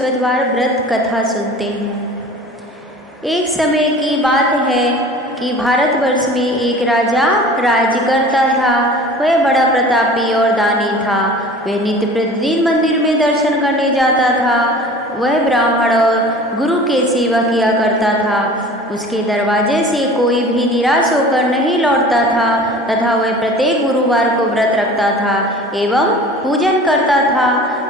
बृहस्पतिवार व्रत कथा सुनते हैं। एक समय की बात है कि भारतवर्ष में एक राजा राज्य करता था। वह बड़ा प्रतापी और दानी था। वह नित्य प्रतिदिन मंदिर में दर्शन करने जाता था। वह ब्राह्मण और गुरु के सेवा किया करता था। उसके दरवाजे से कोई भी निराश होकर नहीं लौटता था तथा वह प्रत्येक गुरुवार को व्रत रखता था एवं पूजन करता था।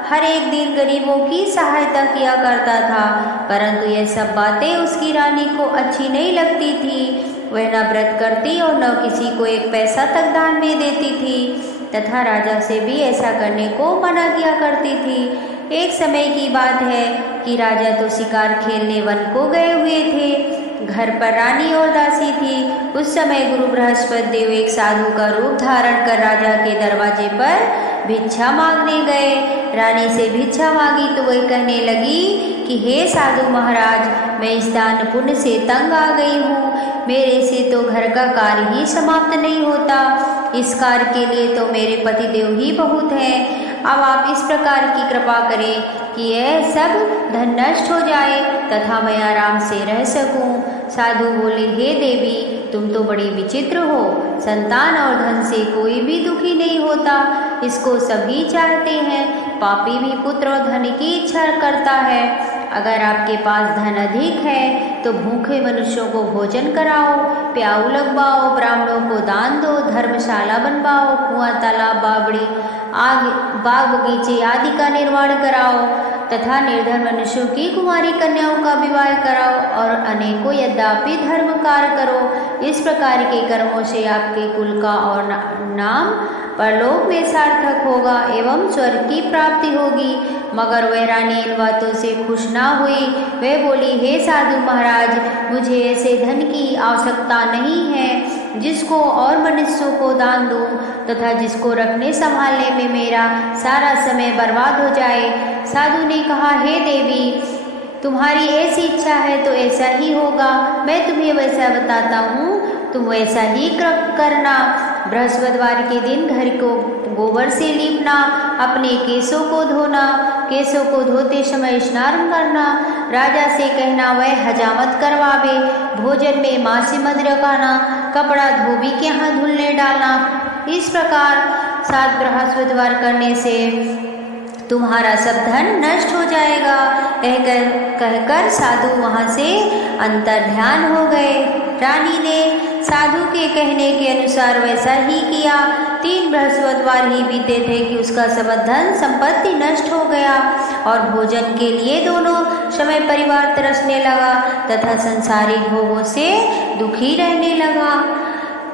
हर एक दिन गरीबों की सहायता किया करता था, परंतु यह सब बातें उसकी रानी को अच्छी नहीं लगती थी। वह न व्रत करती और न किसी को एक पैसा तक दान में देती थी तथा राजा से भी ऐसा करने को मना किया करती थी। एक समय की बात है कि राजा तो शिकार खेलने वन को गए हुए थे। घर पर रानी और दासी थी। उस समय गुरु बृहस्पति देव एक साधु का रूप धारण कर राजा के दरवाजे पर भिक्षा मांगने गए। रानी से भिक्षा मांगी तो वह कहने लगी कि हे साधु महाराज, मैं इस दान पुण्य से तंग आ गई हूँ। मेरे से तो घर का कार्य ही समाप्त नहीं होता। इस कार्य के लिए तो मेरे पतिदेव ही बहुत हैं। अब आप इस प्रकार की कृपा करें कि यह सब धन नष्ट हो जाए तथा मैं आराम से रह सकूं। साधु बोले, हे देवी, तुम तो बड़ी विचित्र हो। संतान और धन से कोई भी दुखी नहीं होता, इसको सभी चाहते हैं। पापी भी पुत्र और धन की इच्छा करता है। अगर आपके पास धन अधिक है तो भूखे मनुष्यों को भोजन कराओ, प्याऊ लगवाओ, ब्राह्मणों को दान दो, धर्मशाला बनवाओ, कुआं, तालाब, बावड़ी, बाग बगीचे आदि का निर्माण कराओ तथा निर्धन मनुष्यों की कुंवारी कन्याओं का विवाह कराओ और अनेकों यद्यपि धर्म कार्य करो। इस प्रकार के कर्मों से आपके कुल का और नाम परलोक में सार्थक होगा एवं स्वर्ग की प्राप्ति होगी। मगर वह रानी इन बातों से खुश ना हुई। वह बोली, हे साधु महाराज, मुझे ऐसे धन की आवश्यकता नहीं है जिसको और मनुष्यों को दान दूं तथा जिसको रखने संभालने में मेरा सारा समय बर्बाद हो जाए। साधु ने कहा, हे देवी, तुम्हारी ऐसी इच्छा है तो ऐसा ही होगा। मैं तुम्हें वैसा बताता हूँ, तुम वैसा ही करना। बृहस्पतिवार के दिन घर को गोबर से लीपना, अपने केशों को धोना, केशों को धोते समय स्नान करना, राजा से कहना वह हजामत करवावे, भोजन में मांस मत रखाना, कपड़ा धोबी के यहाँ धुलने डालना। इस प्रकार 7 बृहस्पतिवार करने से तुम्हारा सब धन नष्ट हो जाएगा। कहकर साधु वहाँ से अंतर ध्यान हो गए। रानी ने साधु के कहने के अनुसार वैसा ही किया। 3 बृहस्पतिवार ही बीते थे कि उसका सब धन संपत्ति नष्ट हो गया और भोजन के लिए दोनों समय परिवार तरसने लगा तथा संसारिक भोगों से दुखी रहने लगा।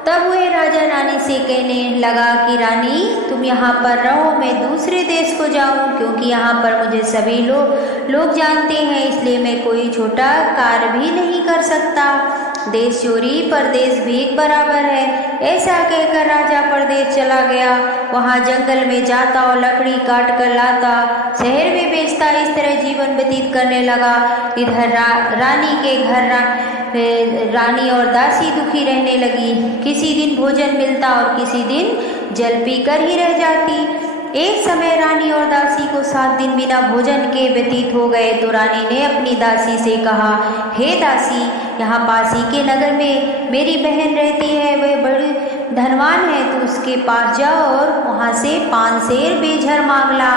तब वह राजा रानी से कहने लगा कि रानी, तुम यहाँ पर रहो, मैं दूसरे देश को जाऊँ, क्योंकि यहाँ पर मुझे सभी लोग जानते हैं, इसलिए मैं कोई छोटा कार्य भी नहीं कर सकता। देश चोरी परदेश भीख बराबर है। ऐसा कहकर राजा परदेश चला गया। वहाँ जंगल में जाता और लकड़ी काट कर लाता, शहर में बेचता। इस तरह जीवन व्यतीत करने लगा। इधर रानी के घर रानी और दासी दुखी रहने लगी। किसी दिन भोजन मिलता और किसी दिन जल पीकर ही रह जाती। एक समय रानी और दासी को 7 दिन बिना भोजन के व्यतीत हो गए तो रानी ने अपनी दासी से कहा, हे दासी, यहाँ पासी के नगर में मेरी बहन रहती है, वह बड़ी धनवान है, तो उसके पास जाओ और वहाँ से 5 सेर बेझर मांग ला,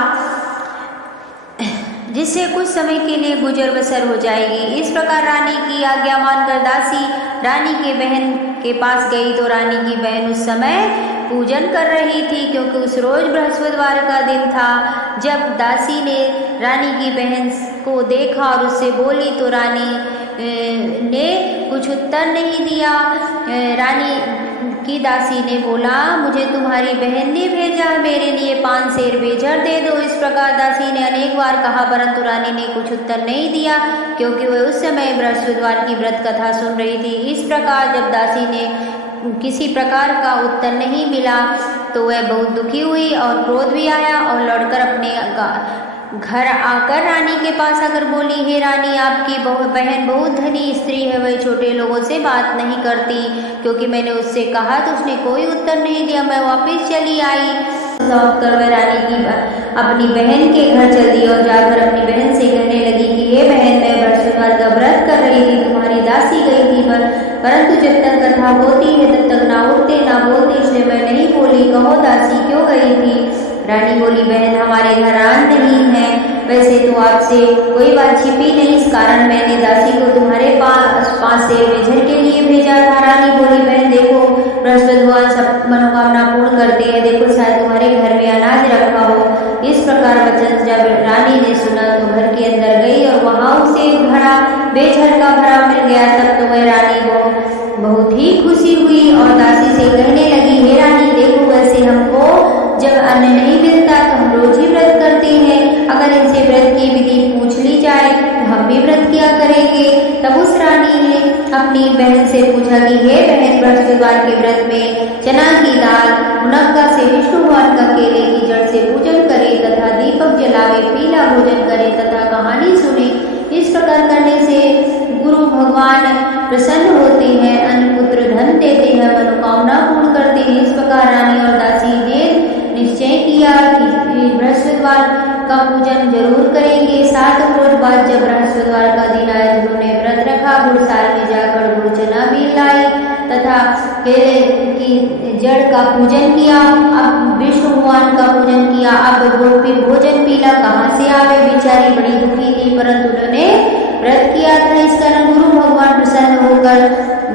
जिससे कुछ समय के लिए गुजर बसर हो जाएगी। इस प्रकार रानी की आज्ञा मानकर दासी रानी के बहन के पास गई तो रानी की बहन उस समय पूजन कर रही थी, क्योंकि उस रोज बृहस्पतिवार का दिन था। जब दासी ने रानी की बहन को देखा और उससे बोली तो रानी ने कुछ उत्तर नहीं दिया। रानी की दासी ने बोला, मुझे तुम्हारी बहन ने भेजा, मेरे लिए 5 सेर बेझर दे दो। इस प्रकार दासी ने अनेक बार कहा, परंतु रानी ने कुछ उत्तर नहीं दिया, क्योंकि वह उस समय बृहस्पतिवार की व्रत कथा सुन रही थी। इस प्रकार जब दासी ने किसी प्रकार का उत्तर नहीं मिला तो वह बहुत दुखी हुई और क्रोध भी आया और लौटकर अपने घर आकर रानी के पास आकर बोली, हे रानी, आपकी बहन बहुत धनी स्त्री है, वह छोटे लोगों से बात नहीं करती, क्योंकि मैंने उससे कहा तो उसने कोई उत्तर नहीं दिया, मैं वापस चली आई। समाप्त कर वह रानी की अपनी बहन के घर चल दी और जाकर अपनी बहन से कहने लगी कि हे बहन, मैं बृहस्पतिवार का व्रत कर रही थी, तुम्हारी दासी गई थी परंतु जब तक कथा होती है तब तक ना उठते ना बोलते, इसलिए मैं नहीं बोली। कहो दासी क्यों गई थी? रानी बोली, बहन हमारे घर आन नहीं है, वैसे तो आपसे कोई बात छिपी नहीं, इस कारण मैंने दासी को तुम्हारे पास से मेझर के लिए भेजा था। रानी बोली, बहन देखो, बृहस्पति भगवान सब मनोकामना पूर्ण करते हैं, देखो शायद तुम्हारे घर में अनाज रखा हो। इस प्रकार वचन जब रानी ने सुना तो घर के अंदर गई और वहां उसे घड़ा बेझर का भरा मिल गया। तब तो वह रानी बहुत ही खुशी हुई और दासी से कहने लगी, हे रानी देखो, वैसे हमको जब अन्न नहीं मिलता तो हम रोज ही व्रत करते हैं, अगर इनसे व्रत की विधि पूछ ली जाए तो हम भी व्रत किया करेंगे। तब उस रानी ने अपनी बहन से पूछा कि हे बहन, बृहस्पतिवार के व्रत में चना की दाल मुनक्का से विष्णु भगवान का केले की जड़ से पूजन करे तथा दीपक जलावे, पीला भोजन करे तथा कहानी सुने। इस प्रकार करने से गुरु भगवान प्रसन्न होते हैं, अन्न पुत्र धन देते हैं, मनोकामना पूर्ण करते हैं। इस प्रकार रानी और दासी ने निश्चय किया कि बृहस्पतिवार का पूजन जरूर करेंगे। 7 रोज बाद जब बृहस्पतिवार का दिन आया तो उन्होंने व्रत रखा, गुड़साल में जाकर गुड़ चना भी लाई तथा केले की जड़ का पूजन किया। अब विष्णु भगवान का पूजन किया। अब भोजन पीला कहाँ से आवे, बेचारी बड़ी दुखी थी, परंतु उन्होंने व्रत किया था, इस कारण गुरु भगवान प्रसन्न होकर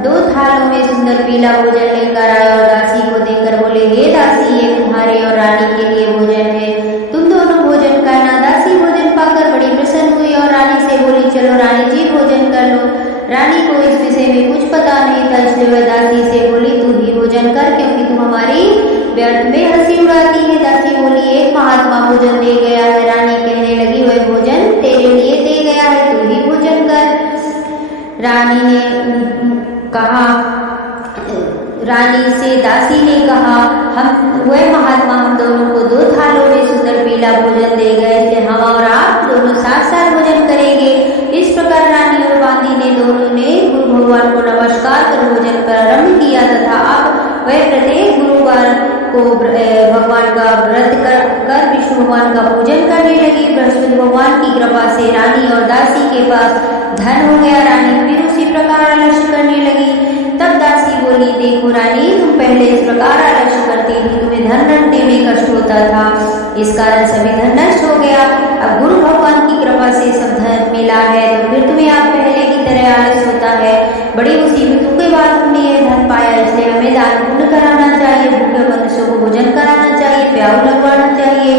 2 थालों में सुंदर पीला भोजन लेकर आए और दासी को देकर बोले, हे दासी, ये तुम्हारे और रानी के लिए भोजन है, तुम दोनों भोजन करना। दासी भोजन पाकर बड़ी प्रसन्न हुई और रानी से बोली, चलो रानी जी भोजन कर लो। रानी को इस विषय में कुछ पता नहीं था, इसलिए वह दासी से बोली, तू ही भोजन कर, क्योंकि तुम हमारी व्यर्थ में हंसी उड़ाती है। दासी बोली, एक महात्मा भोजन दे गया है। रानी कहने लगी, वह भोजन तेरे लिए दे गया है, तू ही भोजन कर। रानी से दासी ने कहा, वह महात्मा हम दोनों को 2 थालों में सुंदर पीला भोजन दे गए थे, हम और आप दोनों साथ साथ भोजन करेंगे। इस प्रकार रानी और बांदी ने दोनों ने गुरु भगवान को नमस्कार कर भोजन प्रारंभ किया तथा अब वह प्रत्येक गुरुवार को भगवान का व्रत कर विष्णु भगवान का पूजन करने लगी। बृहस्पति भगवान की कृपा से रानी और दासी के पास धन हो गया। रानी फिर उसी प्रकार आलस्य करने लगी। तब दासी बोली, देखो रानी, तुम पहले इस प्रकार आलस्य करती थी, तुम्हें धन रखने में कष्ट होता था, इस कारण सभी धन नष्ट हो गया। अब गुरु भगवान की कृपा से सब धन मिला है तो फिर तुम्हें आप पहले की तरह आलस्य होता है। बड़ी मुसीबतों के बाद तुमने यह धन पाया, इसलिए हमें दान पुण्य कराना चाहिए, भूखे मनुष्यों को भोजन कराना चाहिए, प्याऊ लगवाना चाहिए,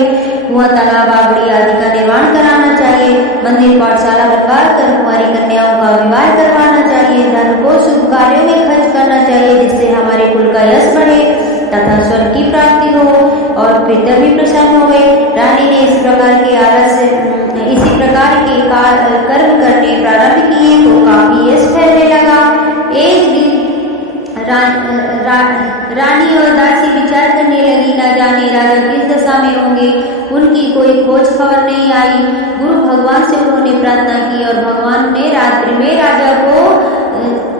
कुआं तालाब बावड़ी आदि का निर्माण कराना चाहिए, मंदिर पाठशाला बनवा कर कुंवारी कन्याओं का विवाह करवाना चाहिए, धन को शुभ कार्यों में खर्च करना चाहिए, जिससे हमारे कुल का यश बढ़े तथा स्वर्ग की प्राप्ति हो और पितर भी प्रसन्न हो गए। रानी ने इसी प्रकार के कर्म करने प्रारंभ किए तो काफी यश फैलने लगा। एक दिन रानी और दासी विचार करने लगी, न जाने राजा किस दशा में होंगे, उनकी कोई खोज खबर नहीं आई। गुरु भगवान से उन्होंने प्रार्थना की और भगवान ने रात्रि में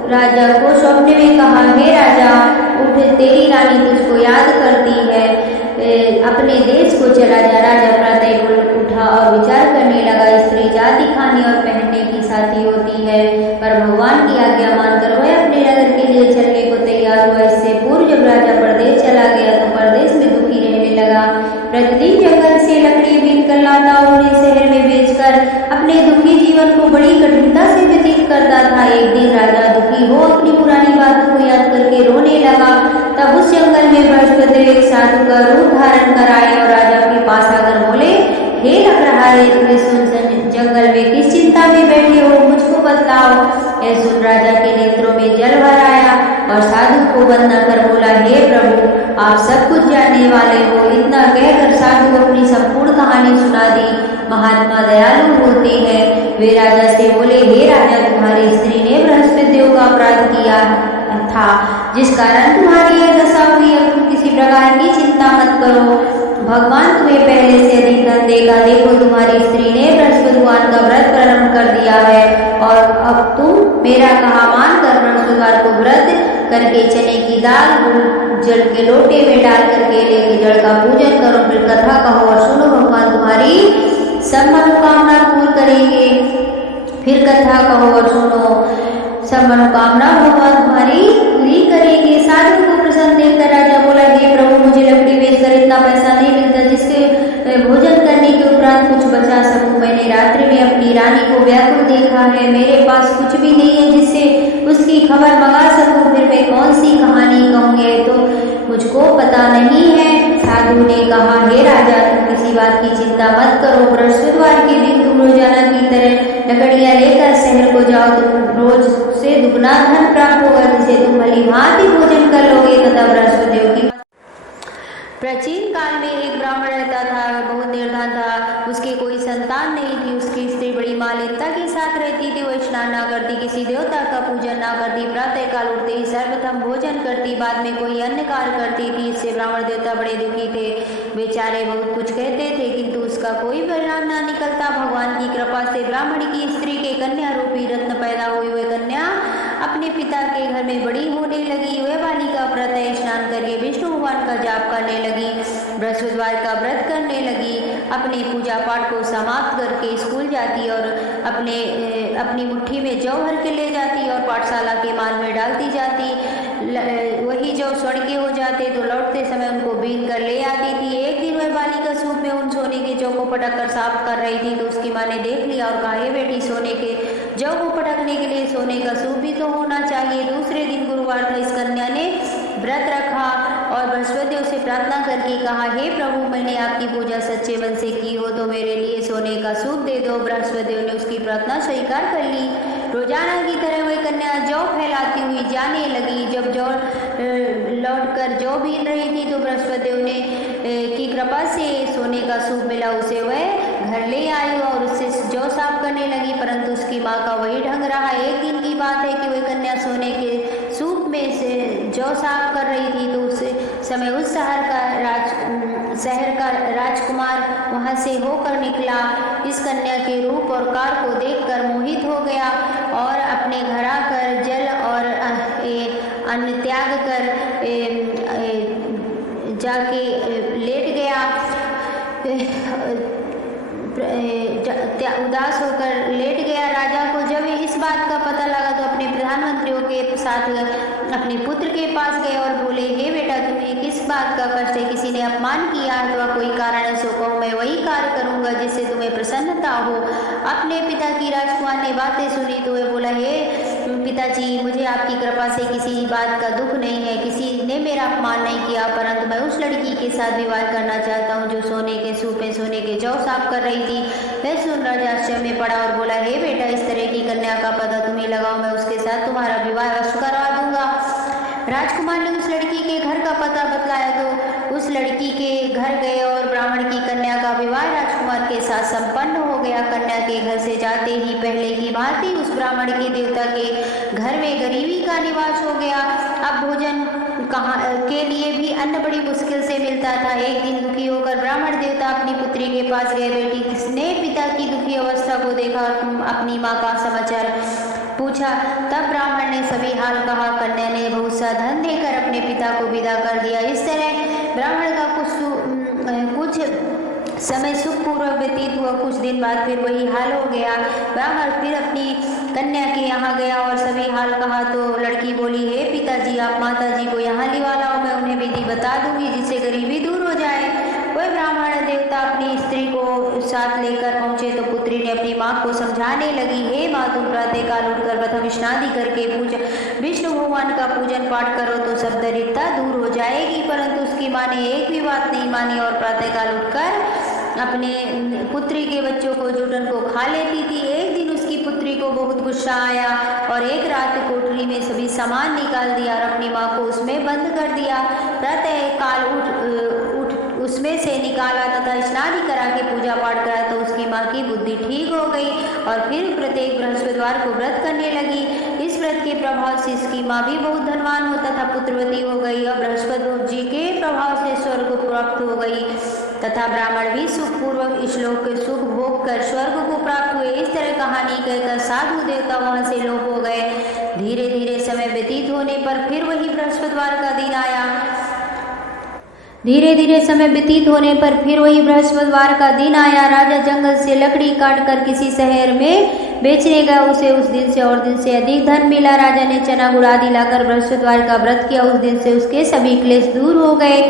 राजा को स्वप्न में कहा, हे राजा उठ, तेरी रानी तुझको याद करती है, अपने देश को चला जा। राजा प्रातः उठा और विचार करने लगा, स्त्री जाति खाने और पहनने की साथी होती है, पर भगवान की आज्ञा मानकर वह अपने नगर के लिए चलने को तैयार हुआ। इससे पूर्व जब राजा परदेश चला गया तो परदेश में दुखी रहने लगा। प्रतिदिन जंगल से लकड़ी बीन कर लाता और उन्हें शहर में बेचकर अपने दुखी जीवन को बड़ी कठिनता से व्यतीत करता था। एक दिन राजा दुखी हो अपनी पुरानी बातों को याद करके रोने लगा। तब उस जंगल में बृहस्पति एक साधु का रूप धारण कर आए और राजा के पास आकर बोले, हे लग रहा है तुम्हें सुनसान जंगल में किस चिंता में बैठे हो, मुझको बतलाओ। यह सुन राजा के नेत्रों में जल भर आया और साधु को वंदना कर बोला, हे प्रभु, आप सब कुछ जानने वाले हो। इतना कहकर साधु अपनी संपूर्ण कहानी सुना दी। महात्मा दयालु होते हैं। वे राजा से बोले, हे राजा, तुम्हारी स्त्री ने बृहस्पति देव का अपराध किया था, जिस कारण तुम्हारी यह दशा हुई। अब तुम किसी प्रकार की चिंता मत करो, भगवान तुम्हें पहले से अधिक धन देगा। देखो, तुम्हारी स्त्री ने बृहस्पति भगवान का व्रत प्रारंभ कर दिया है और अब तुम मेरा कहा मानकर बृहस्पतिवार को व्रत करके चने की दाल जल के लोटे में डाल कर केले के जड़ का पूजन करो। श्रद्धा कहो और सुनो, सब मनोकामना भगवान तुम्हारी पूरी करेंगे। साधु को प्रसन्न देखकर राजा बोला, हे प्रभु, मुझे लकड़ी बेचकर इतना पैसा नहीं मिलता जिससे भोजन करने के उपरांत कुछ बचा सकूं। मैंने रात्रि में अपनी रानी को व्याकुल देखा है, मेरे पास कुछ भी नहीं है जिससे उसकी खबर मंगा सकूं। फिर मैं कौन सी कहानी कहूँगी, तो मुझको पता नहीं है। साधु ने कहा, हे राजा, तुम किसी बात की चिंता मत करो। बृहस्पतिवार के दिन तुम रोजाना की तरह लकड़ियां लेकर शहर को जाओ, तुम रोज से दुगना धन प्राप्त होगा, जिसे तुम भली भांति भोजन कर लोगे। तथा बृहस्पतिदेव की प्राचीन काल में एक ब्राह्मण रहता था, बहुत निर्धन था, उसकी कोई संतान नहीं थी। उसकी स्त्री बड़ी मालिनता के साथ रहती थी। वह स्नान न करती, किसी देवता का पूजन न करती, प्रातः काल उठते ही सर्वप्रथम भोजन करती, बाद में कोई अन्य कार्य करती थी। इससे ब्राह्मण देवता बड़े दुखी थे। बेचारे बहुत कुछ कहते थे, किंतु उसका कोई परिणाम न निकलता। भगवान की कृपा से ब्राह्मण की स्त्री के कन्या रूपी रत्न पैदा हुई। वह कन्या अपने पिता के घर में बड़ी होने लगी। वह बालिका प्रातः स्नान करके विष्णु भगवान का जाप करने लगी, बृहस्पतिवार का व्रत करने लगी, अपने पूजा पाठ को समाप्त करके स्कूल जाती और अपनी मुट्ठी में जौ भर के ले जाती और पाठशाला के माल में डालती जाती। वही जौ स्वर्ण के हो जाते तो लौटते समय उनको बीन कर ले आती थी। एक दिन वह बालिका सूप में उन सोने के जौ को पटक कर साफ कर रही थी, तो उसकी माँ ने देख लिया और कहा, हे बेटी, सोने के जौ को पटकने के लिए सोने का सूप भी तो होना चाहिए। दूसरे दिन गुरुवार था। इस कन्या ने व्रत रखा और बृहस्पतिदेव से प्रार्थना करके कहा, हे प्रभु, मैंने आपकी पूजा सच्चे मन से की हो तो मेरे लिए सोने का सूप दे दो। बृहस्पतिदेव ने उसकी प्रार्थना स्वीकार कर ली। रोजाना की तरह वह कन्या जौ फैलाती हुई जाने लगी। जब जौ लौटकर जौ बीन रही थी तो बृहस्पतिदेव ने की कृपा से सोने का सूप मिला। उसे वह घर ले आई और उससे जौ साफ करने लगी, परंतु उसकी माँ का वही ढंग रहा। एक दिन की बात है कि वह कन्या सोने के सूप में से जौ साफ कर रही थी, तो उस समय उस शहर का राजकुमार वहां से होकर निकला। इस कन्या के रूप और कार को देखकर मोहित हो गया और अपने घर आकर जल और अन्न त्याग कर जाके लेट गया। उदास होकर लेट गया। राजा को जब इस बात का पता लगा तो अपने प्रधानमंत्रियों के साथ अपने पुत्र के पास गए और बोले, हे बेटा, तुम्हें किस बात का कष्ट है? किसी ने अपमान किया है तो कोई कारण है सो कहो, मैं वही कार्य करूंगा जिससे तुम्हें प्रसन्नता हो। अपने पिता की राजकुमार ने बातें सुनी तो वह बोला, हे पिताजी, मुझे आपकी कृपा से किसी बात का दुख नहीं है, किसी ने मेरा अपमान नहीं किया, परंतु मैं उस लड़की के साथ विवाह करना चाहता हूँ जो सोने के सूप में सोने के जौ साफ कर रही थी। वह सुन राजा आश्चर्य में पड़ा और बोला, हे बेटा, इस तरह की कन्या का पता तुम्हें लगाओ, मैं उसके साथ तुम्हारा विवाह अवश्य करवा दूंगा। राजकुमार ने उस लड़की के घर का पता बतलाया तो उस लड़की के घर गए और ब्राह्मण की कन्या का विवाह राजकुमार के साथ संपन्न हो गया। कन्या के घर से जाते ही पहले की भांति उस ब्राह्मण के देवता के घर में गरीबी का निवास हो गया। अब भोजन के लिए भी अन्न बड़ी मुश्किल से मिलता था। एक दिन दुखी होकर ब्राह्मण देवता अपनी पुत्री के पास गए। बेटी, किसने पिता की दुखी अवस्था को देखा और तुम अपनी माँ का समाचार पूछा? तब ब्राह्मण ने सभी हाल कहा। कन्या ने बहुत सा धन देकर अपने पिता को विदा कर दिया। इस तरह ब्राह्मण का कुछ समय सुखपूर्वक व्यतीत हुआ। कुछ दिन बाद फिर वही हाल हो गया। ब्राह्मण फिर अपनी कन्या के यहाँ गया और सभी हाल कहा तो लड़की बोली, हे पिताजी, आप माताजी को यहाँ लिवा लाओ, मैं उन्हें विधि बता दूंगी जिससे गरीबी दूर हो जाए। वह ब्राह्मण देवता अपनी स्त्री को साथ लेकर पहुंचे तो पुत्री ने अपनी माँ को समझाने लगी, हे माँ, तुम प्रातःकाल उठकर प्रथम स्नान करके विष्णु भगवान का पूजन पाठ करो तो सब दरिद्रता दूर हो जाएगी। परंतु उसकी माँ ने एक भी बात नहीं मानी और प्रातःकाल उठकर अपने पुत्री के बच्चों को जुटन को खा लेती थी। एक दिन उसकी पुत्री को बहुत गुस्सा आया और एक रात कोठरी में सभी सामान निकाल दिया और अपनी माँ को उसमें बंद कर दिया। प्रातःकाल उठ उसमें से निकाला तथा स्नान करा के पूजा पाठ करा तो उसकी माँ की बुद्धि ठीक हो गई और फिर प्रत्येक बृहस्पतिवार को व्रत करने लगी। इस व्रत के प्रभाव से इसकी माँ भी बहुत धनवान हो तथा पुत्रवती हो गई और बृहस्पति जी के प्रभाव से स्वर्ग को प्राप्त हो गई तथा ब्राह्मण भी सुखपूर्वक श्लोक के सुख भोग कर स्वर्ग को प्राप्त हुए। इस तरह कहानी कहकर साधु देवता वहां से लोप हो गए। धीरे धीरे समय व्यतीत होने पर फिर वही बृहस्पतिवार का दिन आया। राजा जंगल से लकड़ी काट कर किसी शहर में बेचने गया, उसे उस दिन से और दिन से अधिक धन मिला। राजा ने चना गुड़ आदि लाकर बृहस्पतिवार का व्रत किया। उस दिन से उसके सभी क्लेश दूर हो गए।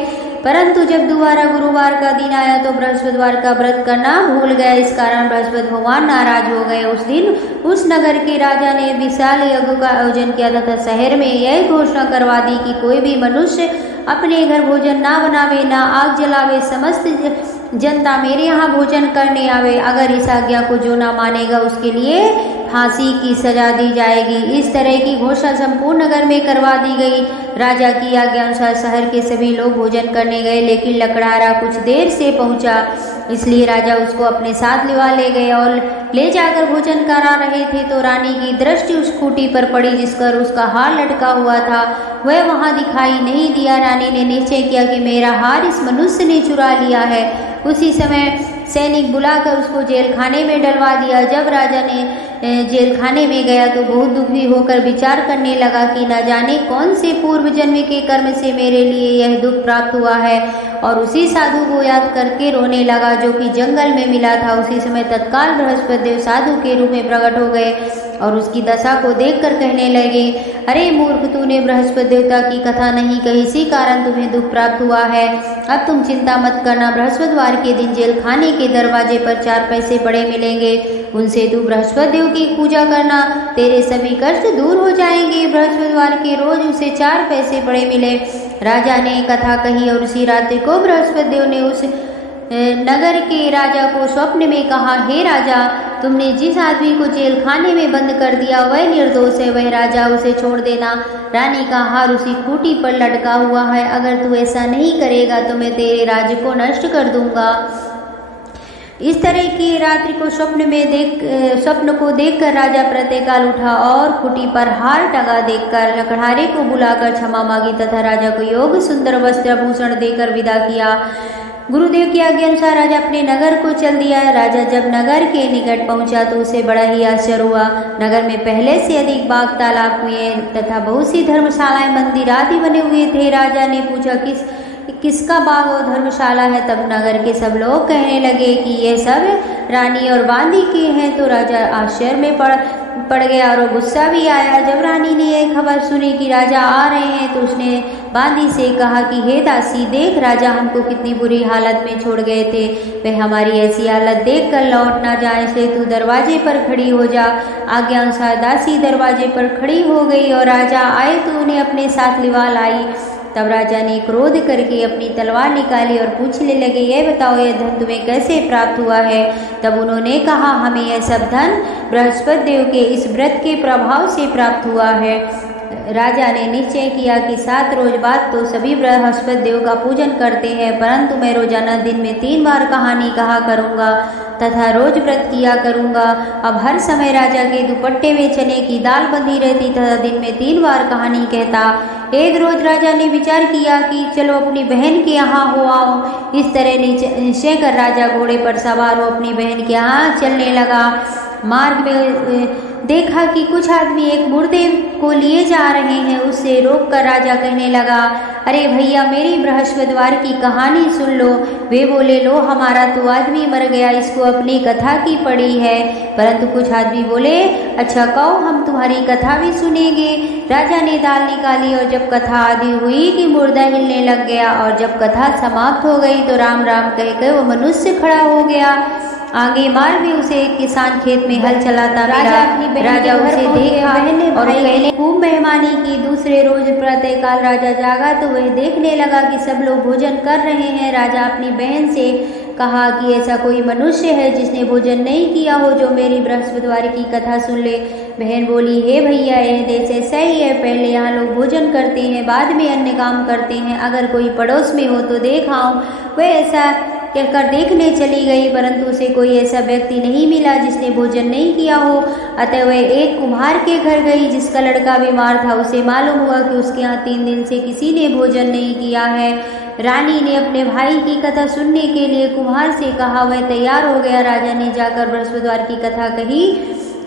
परंतु जब दोबारा गुरुवार का दिन आया तो बृहस्पतिवार का व्रत करना भूल गया। इस कारण बृहस्पति भगवान नाराज हो गए। उस दिन उस नगर के राजा ने विशाल यज्ञ का आयोजन किया तथा शहर में यह घोषणा करवा दी कि कोई भी मनुष्य अपने घर भोजन ना बनावे, ना आग जलावे, समस्त जनता मेरे यहाँ भोजन करने आवे। अगर इस आज्ञा को जो ना मानेगा उसके लिए फांसी की सजा दी जाएगी। इस तरह की घोषणा संपूर्ण नगर में करवा दी गई। राजा की आज्ञा अनुसार शहर के सभी लोग भोजन करने गए, लेकिन लकड़हारा कुछ देर से पहुंचा, इसलिए राजा उसको अपने साथ लिवा ले गए और ले जाकर भोजन करा रहे थे तो रानी की दृष्टि उस खूंटी पर पड़ी जिस पर उसका हार लटका हुआ था। वह वहां दिखाई नहीं दिया। रानी ने निश्चय किया कि मेरा हार इस मनुष्य ने चुरा लिया है। उसी समय सैनिक बुलाकर उसको जेल खाने में डलवा दिया। जब राजा ने जेल खाने में गया तो बहुत दुखी होकर विचार करने लगा कि न जाने कौन से पूर्व जन्म के कर्म से मेरे लिए यह दुख प्राप्त हुआ है, और उसी साधु को याद करके रोने लगा जो कि जंगल में मिला था। उसी समय तत्काल बृहस्पति देव साधु के रूप में प्रकट हो गए और उसकी दशा को देखकर कहने लगे, अरे मूर्ख, तूने बृहस्पति देवता की कथा नहीं कही, इसी कारण तुम्हें दुख प्राप्त हुआ है। अब तुम चिंता मत करना, बृहस्पतिवार के दिन जेल खाने के दरवाजे पर 4 पैसे पड़े मिलेंगे, उनसे तू बृहस्पति देव की पूजा करना, तेरे सभी कष्ट दूर हो जाएंगे। बृहस्पतिवार के रोज उसे 4 पैसे पड़े मिले। राजा ने कथा कही और उसी रात्रि को बृहस्पति देव ने उस नगर के राजा को स्वप्न में कहा, हे राजा, तुमने जिस आदमी को जेल खाने में बंद कर दिया वह निर्दोष है, वह राजा, उसे छोड़ देना। रानी का हार उसी खूंटी पर लटका हुआ है। अगर तू ऐसा नहीं करेगा तो मैं तेरे राज्य को नष्ट कर दूंगा। इस तरह की रात्रि को स्वप्न को देखकर राजा प्रातःकाल उठा और खूंटी पर हार टंगा देखकर लकड़हारे को बुलाकर क्षमा मांगी तथा राजा को योग सुंदर वस्त्र आभूषण देकर विदा किया। गुरुदेव की आज्ञा अनुसार राजा अपने नगर को चल दिया। राजा जब नगर के निकट पहुंचा तो उसे बड़ा ही आश्चर्य हुआ। नगर में पहले से अधिक बाग, तालाब हुए तथा बहुत सी धर्मशालाएं, मंदिर आदि बने हुए थे। राजा ने पूछा, किसका बाग और धर्मशाला है? तब नगर के सब लोग कहने लगे कि ये सब रानी और बांदी के हैं। तो राजा आश्चर्य में पड़ गया और गुस्सा भी आया। जब रानी ने यह खबर सुनी कि राजा आ रहे हैं तो उसने बांदी से कहा कि हे दासी, देख राजा हमको कितनी बुरी हालत में छोड़ गए थे, वह हमारी ऐसी हालत देखकर लौट ना जाए, इसलिए तू दरवाजे पर खड़ी हो जा। आज्ञा अनुसार दासी दरवाजे पर खड़ी हो गई और राजा आए तो उन्हें अपने साथ लिवा लाई। तब राजा ने क्रोध करके अपनी तलवार निकाली और पूछने लगे, यह बताओ यह धन तुम्हें कैसे प्राप्त हुआ है? तब उन्होंने कहा, हमें यह सब धन बृहस्पति देव के इस व्रत के प्रभाव से प्राप्त हुआ है। राजा ने निश्चय किया कि 7 रोज बाद तो सभी बृहस्पति देव का पूजन करते हैं, परंतु मैं रोजाना दिन में 3 बार कहानी कहा करूँगा तथा रोज व्रत किया करूँगा। अब हर समय राजा के दुपट्टे में चने की दाल बंधी रहती तथा दिन में 3 बार कहानी कहता। एक रोज राजा ने विचार किया कि चलो अपनी बहन के यहाँ हो आओ। इस तरह निश्चय कर राजा घोड़े पर सवार हो अपनी बहन के यहाँ चलने लगा। मार्ग में देखा कि कुछ आदमी एक मुर्दे को लिए जा रहे हैं। उससे रोककर राजा कहने लगा, अरे भैया, मेरी बृहस्पतिवार की कहानी सुन लो। वे बोले, लो हमारा तो आदमी मर गया, इसको अपनी कथा की पड़ी है। परंतु कुछ आदमी बोले, अच्छा कहो, हम तुम्हारी कथा भी सुनेंगे। राजा ने दाल निकाली और जब कथा आदि हुई कि मुर्दा हिलने लग गया और जब कथा समाप्त हो गई तो राम राम कहकर वो मनुष्य खड़ा हो गया। आगे मार्ग में उसे एक किसान खेत में हल चलाता मिला। राजा उसे देखा और कहने खूब मेहमानी की। दूसरे रोज प्रातःकाल राजा जागा तो वह देखने लगा कि सब लोग भोजन कर रहे हैं। राजा अपनी बहन से कहा कि ऐसा कोई मनुष्य है जिसने भोजन नहीं किया हो जो मेरी बृहस्पतिवार की कथा सुन ले। बहन बोली, हे भैया, यह देश ऐसा ही है, पहले यहाँ लोग भोजन करते हैं, बाद में अन्य काम करते हैं। अगर कोई पड़ोस में हो तो देख आओ। वह ऐसा कहकर देखने चली गई, परंतु उसे कोई ऐसा व्यक्ति नहीं मिला जिसने भोजन नहीं किया हो। अतः वह एक कुम्हार के घर गई जिसका लड़का बीमार था। उसे मालूम हुआ कि उसके यहाँ 3 दिन से किसी ने भोजन नहीं किया है। रानी ने अपने भाई की कथा सुनने के लिए कुम्हार से कहा। वह तैयार हो गया। राजा ने जाकर बृहस्पतिवार की कथा कही,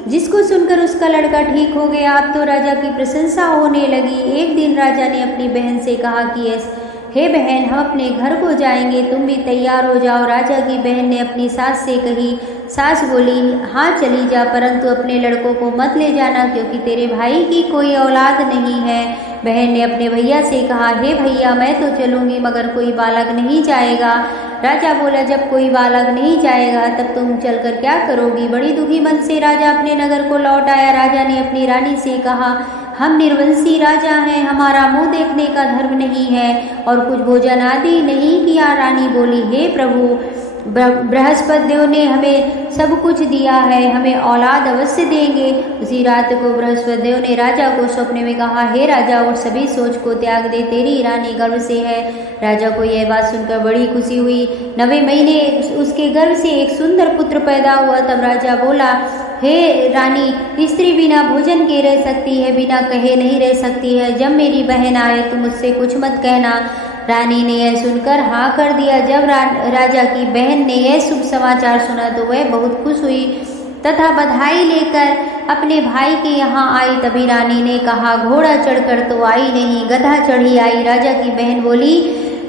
जिसको सुनकर उसका लड़का ठीक हो गया। अब तो राजा की प्रशंसा होने लगी। एक दिन राजा ने अपनी बहन से कहा कि हे बहन, हम अपने घर को जाएंगे, तुम भी तैयार हो जाओ। राजा की बहन ने अपनी सास से कही। सास बोली, हाँ चली जा, परंतु अपने लड़कों को मत ले जाना, क्योंकि तेरे भाई की कोई औलाद नहीं है। बहन ने अपने भैया से कहा, हे भैया, मैं तो चलूँगी, मगर कोई बालक नहीं जाएगा। राजा बोला, जब कोई बालक नहीं जाएगा तब तुम चलकर क्या करोगी। बड़ी दुखी मन से राजा अपने नगर को लौट आया। राजा ने अपनी रानी से कहा, हम निर्वंशी राजा हैं, हमारा मुंह देखने का धर्म नहीं है और कुछ भोजन आदि नहीं किया। रानी बोली, हे प्रभु, बृहस्पति देव ने हमें सब कुछ दिया है, हमें औलाद अवश्य देंगे। उसी रात को बृहस्पति देव ने राजा को सपने में कहा, हे राजा, और सभी सोच को त्याग दे, तेरी रानी गर्भ से है। राजा को यह बात सुनकर बड़ी खुशी हुई। 9वें महीने उसके गर्भ से एक सुंदर पुत्र पैदा हुआ। तब राजा बोला, हे रानी, स्त्री बिना भोजन के रह सकती है, बिना कहे नहीं रह सकती है। जब मेरी बहन आए तुम मुझसे कुछ मत कहना। रानी ने यह सुनकर हाँ कर दिया। जब राजा की बहन ने यह शुभ समाचार सुना तो वह बहुत खुश हुई तथा बधाई लेकर अपने भाई के यहाँ आई। तभी रानी ने कहा, घोड़ा चढ़कर तो आई नहीं, गधा चढ़ी आई। राजा की बहन बोली,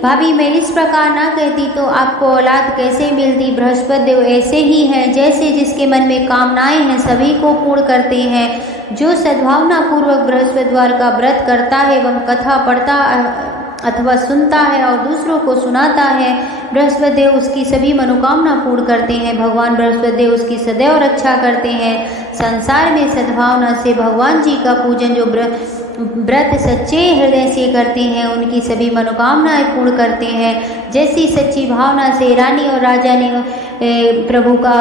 भाभी, मैं इस प्रकार ना कहती तो आपको औलाद कैसे मिलती। बृहस्पति देव ऐसे ही हैं, जैसे जिसके मन में कामनाएं हैं सभी को पूर्ण करते हैं। जो सद्भावना पूर्वक बृहस्पतिवार का व्रत करता है एवं कथा पढ़ता अथवा सुनता है और दूसरों को सुनाता है, बृहस्पति देव उसकी सभी मनोकामना पूर्ण करते हैं। भगवान बृहस्पति देव उसकी सदैव रक्षा करते हैं। संसार में सद्भावना से भगवान जी का पूजन जो व्रत सच्चे हृदय से करते हैं, उनकी सभी मनोकामनाएं पूर्ण करते हैं। जैसी सच्ची भावना से रानी और राजा ने प्रभु का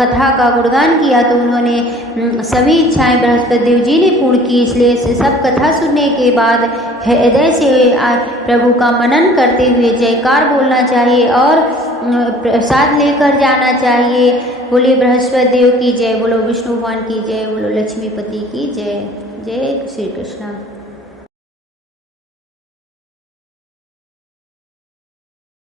कथा का गुणगान किया तो उन्होंने सभी इच्छाएं बृहस्पति देव जी ने पूर्ण की। इसलिए सब कथा सुनने के बाद हृदय से प्रभु का मनन करते हुए जयकार बोलना चाहिए और प्रसाद लेकर जाना चाहिए। बोले बृहस्पति देव की जय, बोलो विष्णु भगवान की जय, बोलो लक्ष्मीपति की जय। जय श्री कृष्ण।